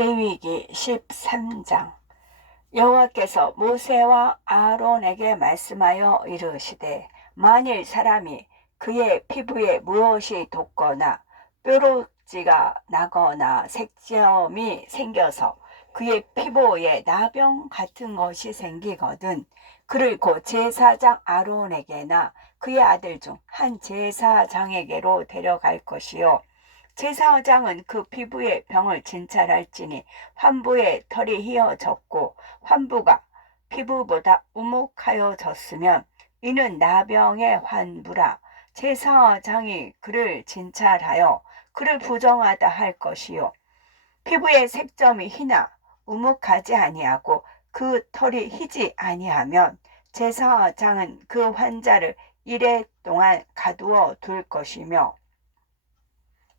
레위기 13장. 여호와께서 모세와 아론에게 말씀하여 이르시되, 만일 사람이 그의 피부에 무엇이 돋거나 뾰루지가 나거나 색점이 생겨서 그의 피부에 나병 같은 것이 생기거든 그를 곧 제사장 아론에게나 그의 아들 중 한 제사장에게로 데려갈 것이요, 제사장은 그 피부의 병을 진찰할지니 환부의 털이 휘어졌고 환부가 피부보다 우묵하여졌으면 이는 나병의 환부라. 제사장이 그를 진찰하여 그를 부정하다 할 것이요, 피부의 색점이 희나 우묵하지 아니하고 그 털이 희지 아니하면 제사장은 그 환자를 이레 동안 가두어 둘 것이며,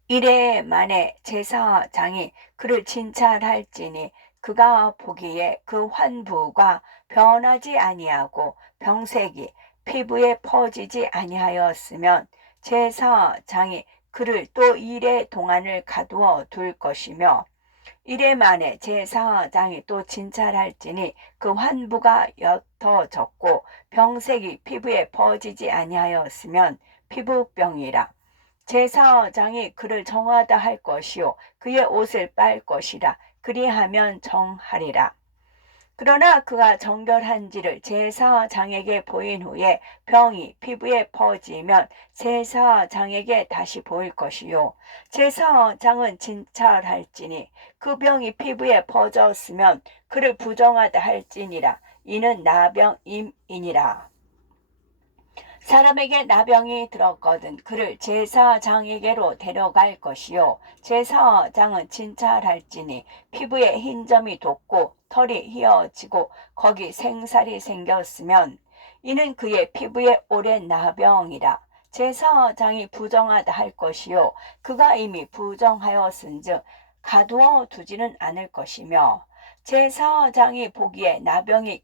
이래 만에 제사장이 그를 진찰할지니 그가 보기에 그 환부가 변하지 아니하고 병색이 피부에 퍼지지 아니하였으면 제사장이 그를 또 이래 동안을 가두어 둘 것이며, 이래 만에 제사장이 또 진찰할지니 그 환부가 옅어졌고 병색이 피부에 퍼지지 아니하였으면 피부병이라. 제사장이 그를 정하다 할 것이요, 그의 옷을 빨 것이라. 그리하면 정하리라. 그러나 그가 정결한지를 제사장에게 보인 후에 병이 피부에 퍼지면 제사장에게 다시 보일 것이요, 제사장은 진찰할지니 그 병이 피부에 퍼졌으면 그를 부정하다 할지니라. 이는 나병임이니라. 사람에게 나병이 들었거든 그를 제사장에게로 데려갈 것이요, 제사장은 진찰할지니 피부에 흰 점이 돋고 털이 휘어지고 거기 생살이 생겼으면 이는 그의 피부에 오랜 나병이라. 제사장이 부정하다 할 것이요, 그가 이미 부정하였은즉 가두어 두지는 않을 것이며, 제사장이 보기에 나병이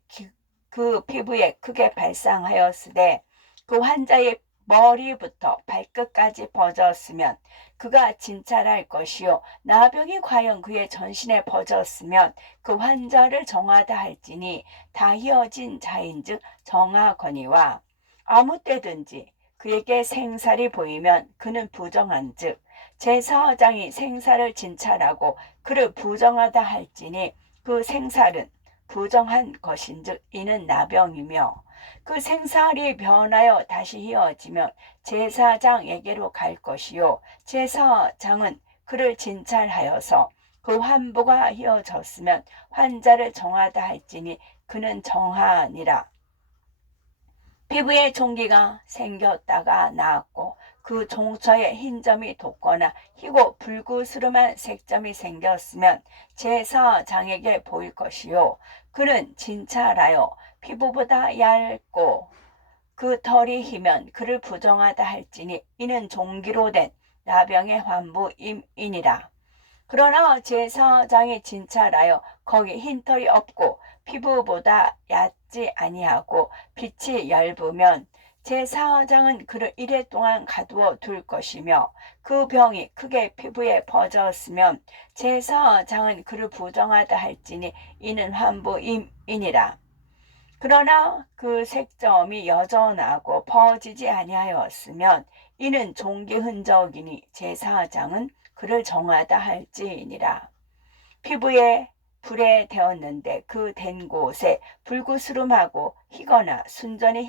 그 피부에 크게 발상하였으되 그 환자의 머리부터 발끝까지 퍼졌으면 그가 진찰할 것이요, 나병이 과연 그의 전신에 퍼졌으면 그 환자를 정하다 할지니 다 휘어진 자인즉 정하거니와, 아무 때든지 그에게 생살이 보이면 그는 부정한즉 제사장이 생살을 진찰하고 그를 부정하다 할지니 그 생살은 부정한 것인즉 이는 나병이며, 그 생살이 변하여 다시 휘어지면 제사장에게로 갈 것이요, 제사장은 그를 진찰하여서 그 환부가 휘어졌으면 환자를 정하다 할지니 그는 정하니라. 피부에 종기가 생겼다가 나았고 그 종처에 흰 점이 돋거나 희고 불구스름한 색점이 생겼으면 제사장에게 보일 것이요, 그는 진찰하여 피부보다 얇고 그 털이 희면 그를 부정하다 할지니 이는 종기로 된 나병의 환부임이니라. 그러나 제사장이 진찰하여 거기 흰털이 없고 피부보다 얕지 아니하고 빛이 얇으면 제사장은 그를 이래 동안 가두어 둘 것이며, 그 병이 크게 피부에 퍼졌으면 제사장은 그를 부정하다 할지니 이는 환부임이니라. 그러나 그 색점이 여전하고 퍼지지 아니하였으면 이는 종기 흔적이니 제사장은 그를 정하다 할지니라. 피부에 불에 데었는데 그 댄 곳에 불구스름하고 희거나 순전히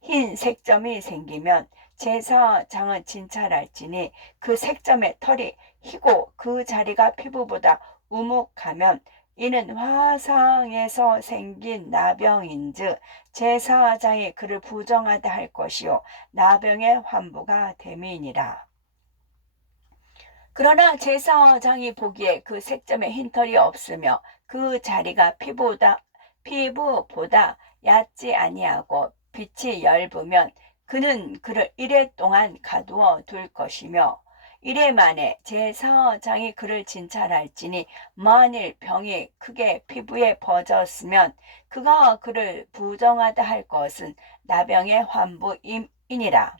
흰 색점이 생기면 제사장은 진찰할지니 그 색점의 털이 희고 그 자리가 피부보다 우묵하면 이는 화상에서 생긴 나병인즉 제사장이 그를 부정하다 할 것이요, 나병의 환부가 됨이니라. 그러나 제사장이 보기에 그 색점에 흰털이 없으며 그 자리가 피부보다 얕지 아니하고 빛이 엷으면 그는 그를 이래 동안 가두어 둘 것이며, 이래 만에 제사장이 그를 진찰할지니 만일 병이 크게 피부에 퍼졌으면 그가 그를 부정하다 할 것은 나병의 환부임이니라.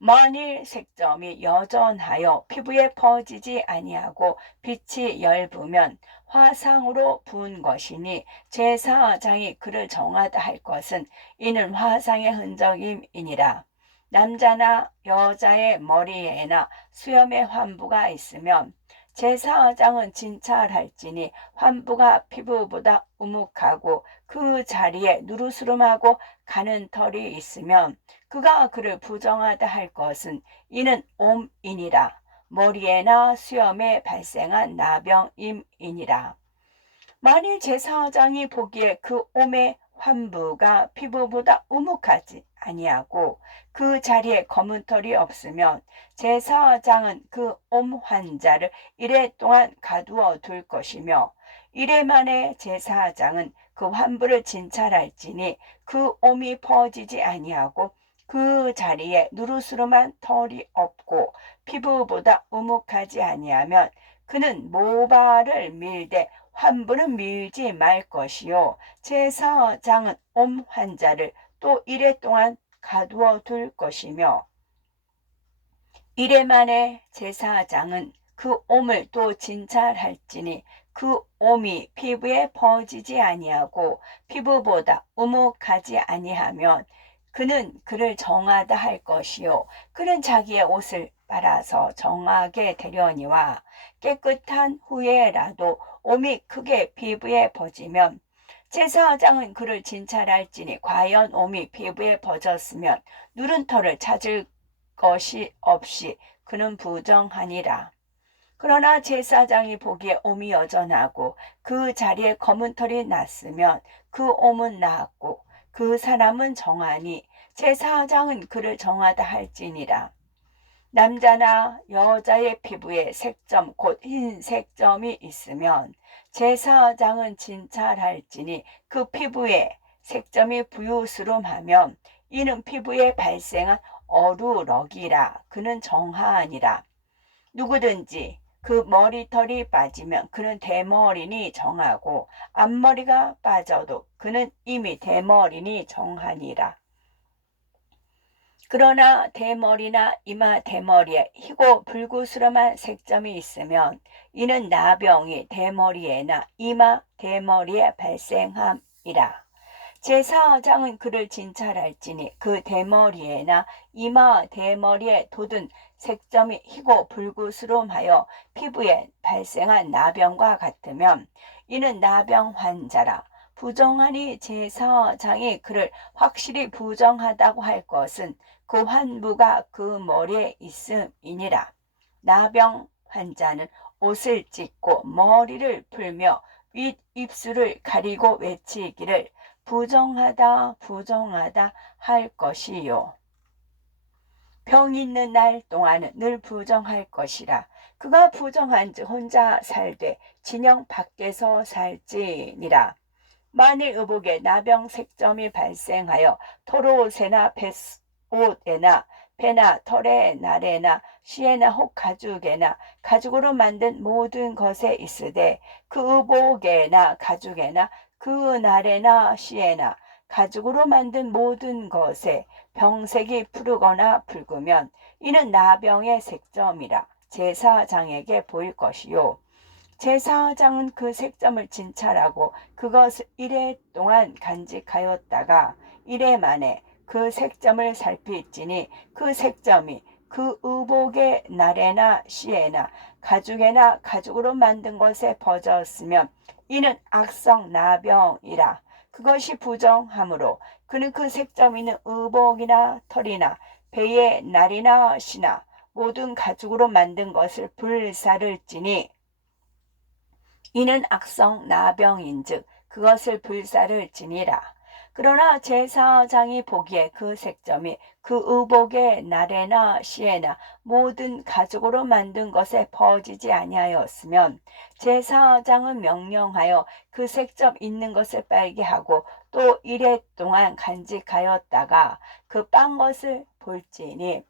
만일 색점이 여전하여 피부에 퍼지지 아니하고 빛이 엷으면 화상으로 부은 것이니 제사장이 그를 정하다 할 것은 이는 화상의 흔적임이니라. 남자나 여자의 머리에나 수염에 환부가 있으면 제사장은 진찰할지니 환부가 피부보다 우묵하고 그 자리에 누르스름하고 가는 털이 있으면 그가 그를 부정하다 할 것은 이는 옴이니라. 머리에나 수염에 발생한 나병임이니라. 만일 제사장이 보기에 그 옴의 환부가 피부보다 우묵하지 아니하고 그 자리에 검은 털이 없으면 제사장은 그 옴 환자를 이래 동안 가두어 둘 것이며 이래 만에 제사장은 그 환부를 진찰할지니 그 옴이 퍼지지 아니하고 그 자리에 누르스름한 털이 없고 피부보다 우묵하지 아니하면 그는 모발을 밀되 환부는 밀지 말 것이요 제사장은 옴 환자를 또 이래 동안 가두어 둘 것이며 이래 만에 제사장은 그 옴을 또 진찰할지니 그 옴이 피부에 퍼지지 아니하고 피부보다 우묵하지 아니하면 그는 그를 정하다 할 것이요 그는 자기의 옷을 빨아서 정하게 되려니와 깨끗한 후에라도 옴이 크게 피부에 퍼지면 제사장은 그를 진찰할지니 과연 옴이 피부에 퍼졌으면 누른 털을 찾을 것이 없이 그는 부정하니라. 그러나 제사장이 보기에 옴이 여전하고 그 자리에 검은 털이 났으면 그 옴은 나았고 그 사람은 정하니 제사장은 그를 정하다 할지니라. 남자나 여자의 피부에 색점 곧 흰색점이 있으면 제사장은 진찰할지니 그 피부에 색점이 부유스름하면 이는 피부에 발생한 어루럭이라 그는 정하니라. 누구든지 그 머리털이 빠지면 그는 대머리니 정하고 앞머리가 빠져도 그는 이미 대머리니 정하니라. 그러나 대머리나 이마 대머리에 희고 불구스름한 색점이 있으면 이는 나병이 대머리에나 이마 대머리에 발생함이라. 제사장은 그를 진찰할지니 그 대머리에나 이마 대머리에 돋은 색점이 희고 불구스름하여 피부에 발생한 나병과 같으면 이는 나병 환자라. 부정하니 제사장이 그를 확실히 부정하다고 할 것은 그 환부가 그 머리에 있음이니라. 나병 환자는 옷을 찢고 머리를 풀며 윗입술을 가리고 외치기를 부정하다 부정하다 할 것이요. 병 있는 날 동안은 늘 부정할 것이라. 그가 부정한즉 혼자 살되 진영 밖에서 살지니라. 만일 의복에 나병 색점이 발생하여 털옷에나 뱃옷에나 배나 털에 날에나 시에나 혹 가죽에나 가죽으로 만든 모든 것에 있으되 그 의복에나 가죽에나 그 날에나 시에나 가죽으로 만든 모든 것에 병색이 푸르거나 붉으면 이는 나병의 색점이라 제사장에게 보일 것이요. 제사장은 그 색점을 진찰하고 그것을 이래 동안 간직하였다가 이래 만에 그 색점을 살필지니 그 색점이 그 의복의 날에나 시에나 가죽에나 가죽으로 만든 것에 퍼졌으면 이는 악성 나병이라. 그것이 부정하므로 그는 그 색점 있는 의복이나 털이나 배의 날이나 시나 모든 가죽으로 만든 것을 불사를지니 이는 악성 나병인즉 그것을 불사를지니라. 그러나 제사장이 보기에 그 색점이 그 의복의 날에나 시에나 모든 가죽으로 만든 것에 퍼지지 아니하였으면 제사장은 명령하여 그 색점 있는 것을 빨게 하고 또 이래 동안 간직하였다가 그 빤 것을 볼지니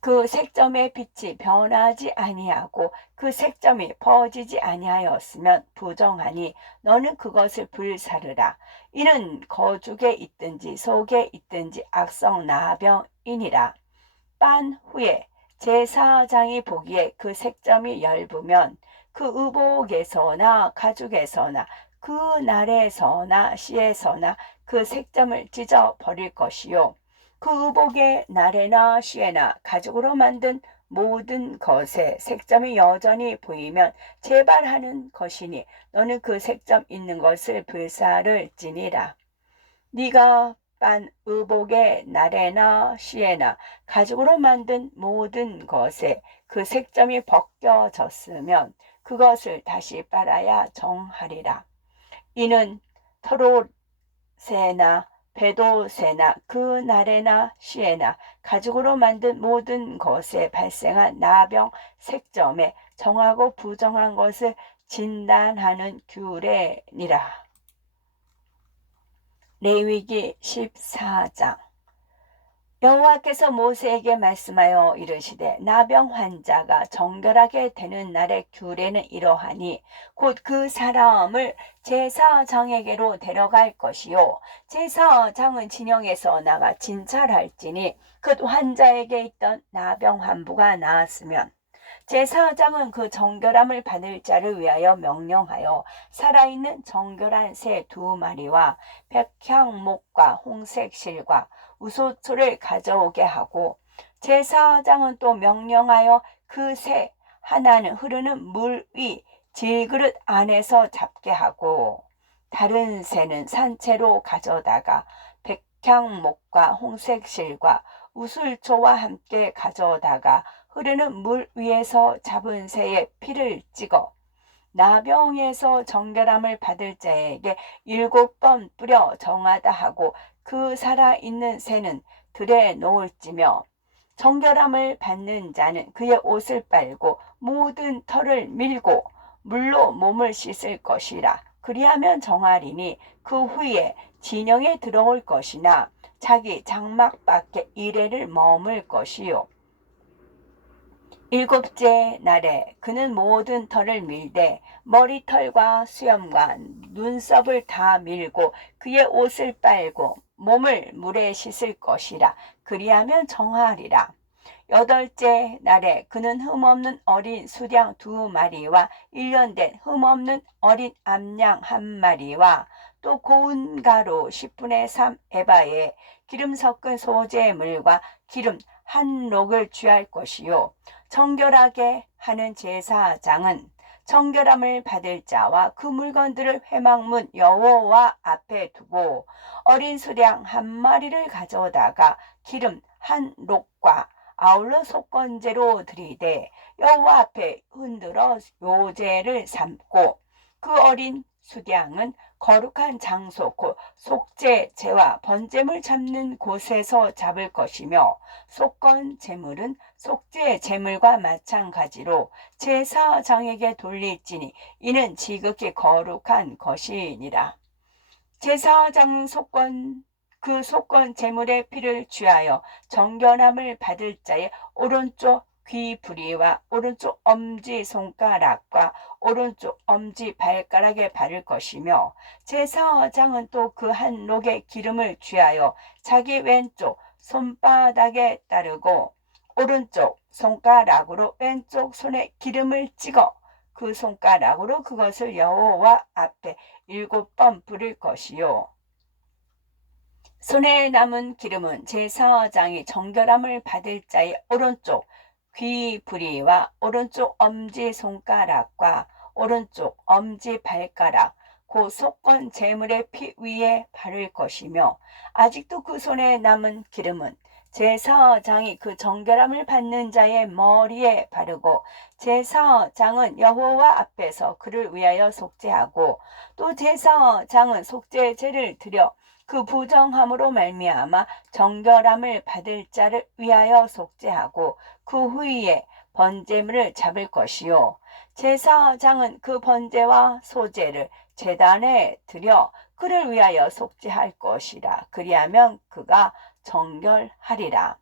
그 색점의 빛이 변하지 아니하고 그 색점이 퍼지지 아니하였으면 부정하니 너는 그것을 불사르라. 이는 거죽에 있든지 속에 있든지 악성 나병이니라. 빤 후에 제사장이 보기에 그 색점이 엷으면 그 의복에서나 가죽에서나 그 날에서나 시에서나 그 색점을 찢어 버릴 것이요. 그 의복의 날에나 시에나 가죽으로 만든 모든 것에 색점이 여전히 보이면 재발하는 것이니 너는 그 색점 있는 것을 불사를지니라. 네가 빤 의복의 날에나 시에나 가죽으로 만든 모든 것에 그 색점이 벗겨졌으면 그것을 다시 빨아야 정하리라. 이는 털옷에나 배옷에나 그 날에나 시에나 가죽으로 만든 모든 것에 발생한 나병 색점에 정하고 부정한 것을 진단하는 규례니라. 레위기 14장. 여호와께서 모세에게 말씀하여 이르시되 나병 환자가 정결하게 되는 날의 규례는 이러하니 곧 그 사람을 제사장에게로 데려갈 것이요 제사장은 진영에서 나가 진찰할지니 그 환자에게 있던 나병 환부가 나았으면 제사장은 그 정결함을 받을 자를 위하여 명령하여 살아있는 정결한 새 2마리와 백향목과 홍색 실과 우소초를 가져오게 하고 제사장은 또 명령하여 그 새 하나는 흐르는 물 위 질그릇 안에서 잡게 하고 다른 새는 산채로 가져다가 백향목과 홍색 실과 우슬초와 함께 가져다가 흐르는 물 위에서 잡은 새의 피를 찍어 나병에서 정결함을 받을 자에게 7번 뿌려 정하다 하고 그 살아있는 새는 들에 놓을지며 정결함을 받는 자는 그의 옷을 빨고 모든 털을 밀고 물로 몸을 씻을 것이라. 그리하면 정하리니 그 후에 진영에 들어올 것이나 자기 장막 밖에 이레를 머물 것이요. 7째 날에 그는 모든 털을 밀되 머리털과 수염과 눈썹을 다 밀고 그의 옷을 빨고 몸을 물에 씻을 것이라. 그리하면 정하리라. 8째 날에 그는 흠없는 어린 수량 2마리와 1년 된 흠없는 어린 암양 1마리와 또 고운 가루 10분의 3 에바에 기름 섞은 소재물과 기름 한 록을 취할 것이요. 정결하게 하는 제사장은 정결함을 받을 자와 그 물건들을 회막문 여호와 앞에 두고 어린 수량 1마리를 가져다가 기름 한 록과 아울러 속건제로 드리되 여호와 앞에 흔들어 요제를 삼고 그 어린 수량은 거룩한 장소 곧 속죄제와 번제물 잡는 곳에서 잡을 것이며 속건 제물은 속죄 제물과 마찬가지로 제사장에게 돌릴지니 이는 지극히 거룩한 것이니라. 제사장은 그 속건 제물의 피를 취하여 정결함을 받을 자의 오른쪽 귀 부리와 오른쪽 엄지 손가락과 오른쪽 엄지 발가락에 바를 것이며 제사장은 또 그 한 록의 기름을 취하여 자기 왼쪽 손바닥에 따르고 오른쪽 손가락으로 왼쪽 손에 기름을 찍어 그 손가락으로 그것을 여호와 앞에 7번 뿌릴 것이요. 손에 남은 기름은 제사장이 정결함을 받을 자의 오른쪽 귀 부리와 오른쪽 엄지 손가락과 오른쪽 엄지 발가락 그 속건 제물의 피 위에 바를 것이며 아직도 그 손에 남은 기름은 제사장이 그 정결함을 받는 자의 머리에 바르고 제사장은 여호와 앞에서 그를 위하여 속죄하고 또 제사장은 속죄제를 드려 그 부정함으로 말미암아 정결함을 받을 자를 위하여 속죄하고 그 후에 번제물을 잡을 것이요 제사장은 그 번제와 소제를 제단에 드려 그를 위하여 속죄할 것이라. 그리하면 그가 정결하리라.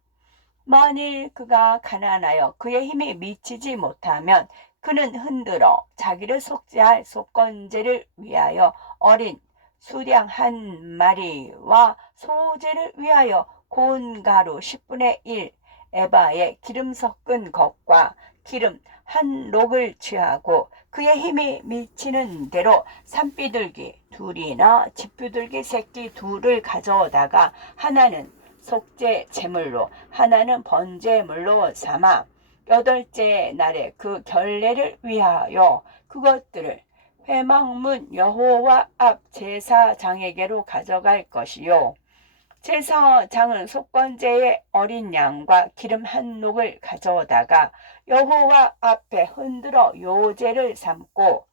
만일 그가 가난하여 그의 힘이 미치지 못하면 그는 흔들어 자기를 속죄할 속건제를 위하여 어린 수량 1마리와 소제를 위하여 고운 가루 10분의 1 에바에 기름 섞은 것과 기름 한 록을 취하고 그의 힘이 미치는 대로 산비둘기 둘이나 집비둘기 새끼 둘을 가져오다가 하나는 속죄 제물로 하나는 번제물로 삼아 여덟째 날에 그 결례를 위하여 그것들을 회막문 여호와 앞 제사장에게로 가져갈 것이요 제사장은 속건제의 어린 양과 기름 한 녹을 가져오다가 여호와 앞에 흔들어 요제를 삼고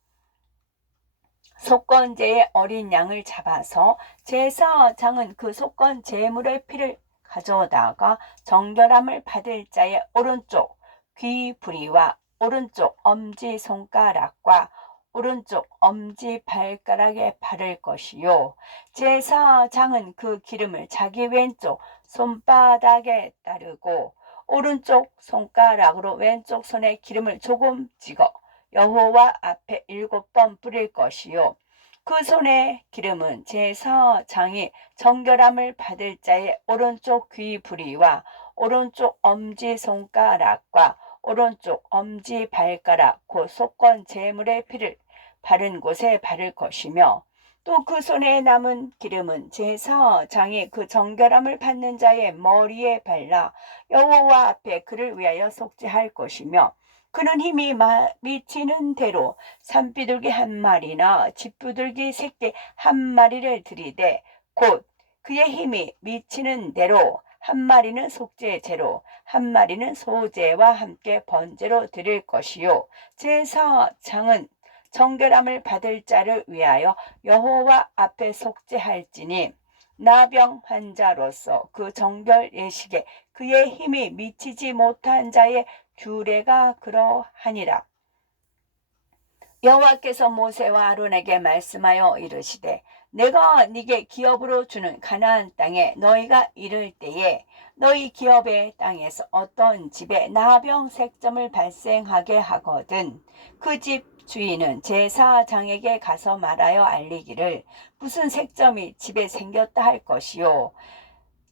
속건제의 어린 양을 잡아서 제사장은 그 속건 제물의 피를 가져오다가 정결함을 받을 자의 오른쪽 귀 부리와 오른쪽 엄지손가락과 오른쪽 엄지발가락에 바를 것이요 제사장은 그 기름을 자기 왼쪽 손바닥에 따르고 오른쪽 손가락으로 왼쪽 손에 기름을 조금 찍어 여호와 앞에 7번 뿌릴 것이요 그 손에 기름은 제사장이 정결함을 받을 자의 오른쪽 귀 부리와 오른쪽 엄지손가락과 오른쪽 엄지발가락 곧 속건 제물의 피를 바른 곳에 바를 것이며 또 그 손에 남은 기름은 제사장이 그 정결함을 받는 자의 머리에 발라 여호와 앞에 그를 위하여 속죄할 것이며 그는 힘이 미치는 대로 산비둘기 한 마리나 집비둘기 새끼 한 마리를 들이되 곧 그의 힘이 미치는 대로 한 마리는 속죄제로 한 마리는 소제와 함께 번제로 드릴 것이요 제사장은 정결함을 받을 자를 위하여 여호와 앞에 속죄할지니 나병 환자로서 그 정결 예식에 그의 힘이 미치지 못한 자의 규례가 그러하니라. 여호와께서 모세와 아론에게 말씀하여 이르시되 내가 네게 기업으로 주는 가나안 땅에 너희가 이를 때에 너희 기업의 땅에서 어떤 집에 나병 색점을 발생하게 하거든 그 집 주인은 제사장에게 가서 말하여 알리기를 무슨 색점이 집에 생겼다 할 것이요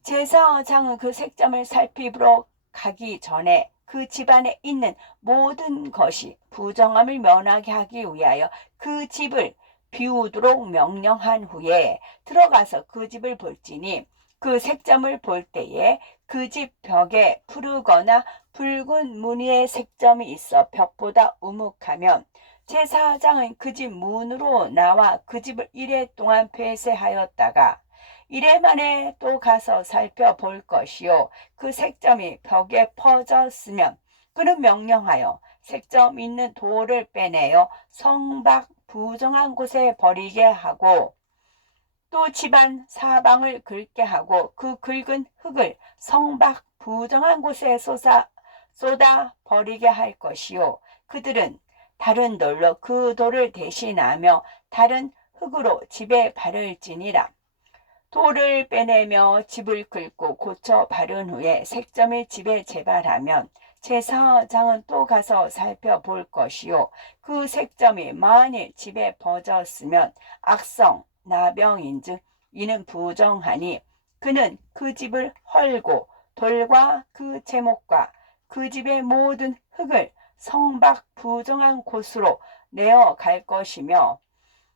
제사장은 그 색점을 살피러 가기 전에 그 집안에 있는 모든 것이 부정함을 면하게 하기 위하여 그 집을 비우도록 명령한 후에 들어가서 그 집을 볼지니 그 색점을 볼 때에 그 집 벽에 푸르거나 붉은 무늬의 색점이 있어 벽보다 우묵하면 제사장은 그 집 문으로 나와 그 집을 이레 동안 폐쇄하였다가 이래 만에 또 가서 살펴볼 것이요 그 색점이 벽에 퍼졌으면 그는 명령하여 색점 있는 돌을 빼내어 성밖 부정한 곳에 버리게 하고 또 집안 사방을 긁게 하고 그 긁은 흙을 성밖 부정한 곳에 쏟아 버리게 할 것이요 그들은 다른 돌로 그 돌을 대신하며 다른 흙으로 집에 바를지니라. 돌을 빼내며 집을 긁고 고쳐 바른 후에 색점이 집에 재발하면 제사장은 또 가서 살펴볼 것이요 그 색점이 만일 집에 퍼졌으면 악성 나병인즉 이는 부정하니 그는 그 집을 헐고 돌과 그 제목과 그 집의 모든 흙을 성밖 부정한 곳으로 내어 갈 것이며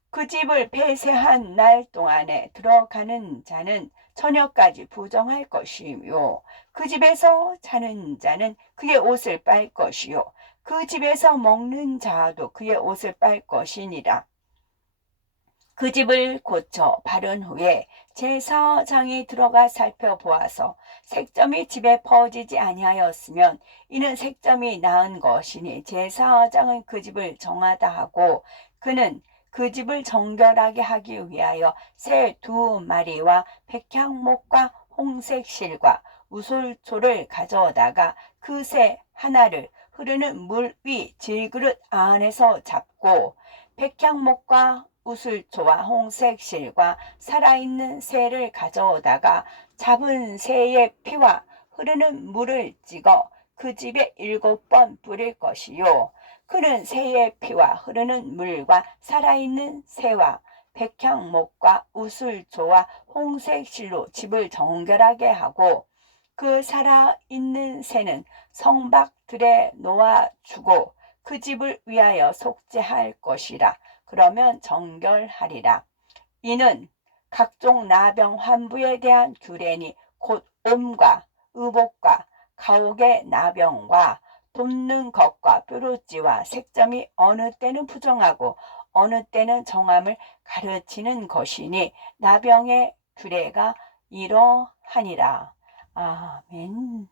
그 집을 폐쇄한 날 동안에 들어가는 자는 저녁까지 부정할 것이요 그 집에서 자는 자는 그의 옷을 빨 것이요 그 집에서 먹는 자도 그의 옷을 빨 것이니라. 그 집을 고쳐 바른 후에 제사장이 들어가 살펴보아서 색점이 집에 퍼지지 아니하였으면 이는 색점이 나은 것이니 제사장은 그 집을 정하다 하고 그는 그 집을 정결하게 하기 위하여 새 2마리와 백향목과 홍색 실과 우슬초를 가져다가 그 새 하나를 흐르는 물 위 질그릇 안에서 잡고 백향목과 우슬초와 홍색 실과 살아있는 새를 가져오다가 잡은 새의 피와 흐르는 물을 찍어 그 집에 7번 뿌릴 것이요 그는 새의 피와 흐르는 물과 살아있는 새와 백향목과 우슬초와 홍색 실로 집을 정결하게 하고 그 살아있는 새는 성박들에 놓아주고 그 집을 위하여 속죄할 것이라. 그러면 정결하리라. 이는 각종 나병 환부에 대한 규례니 곧 옴과 의복과 가옥의 나병과 돕는 것과 뾰루지와 색점이 어느 때는 부정하고 어느 때는 정함을 가르치는 것이니 나병의 규례가 이러하니라. 아멘.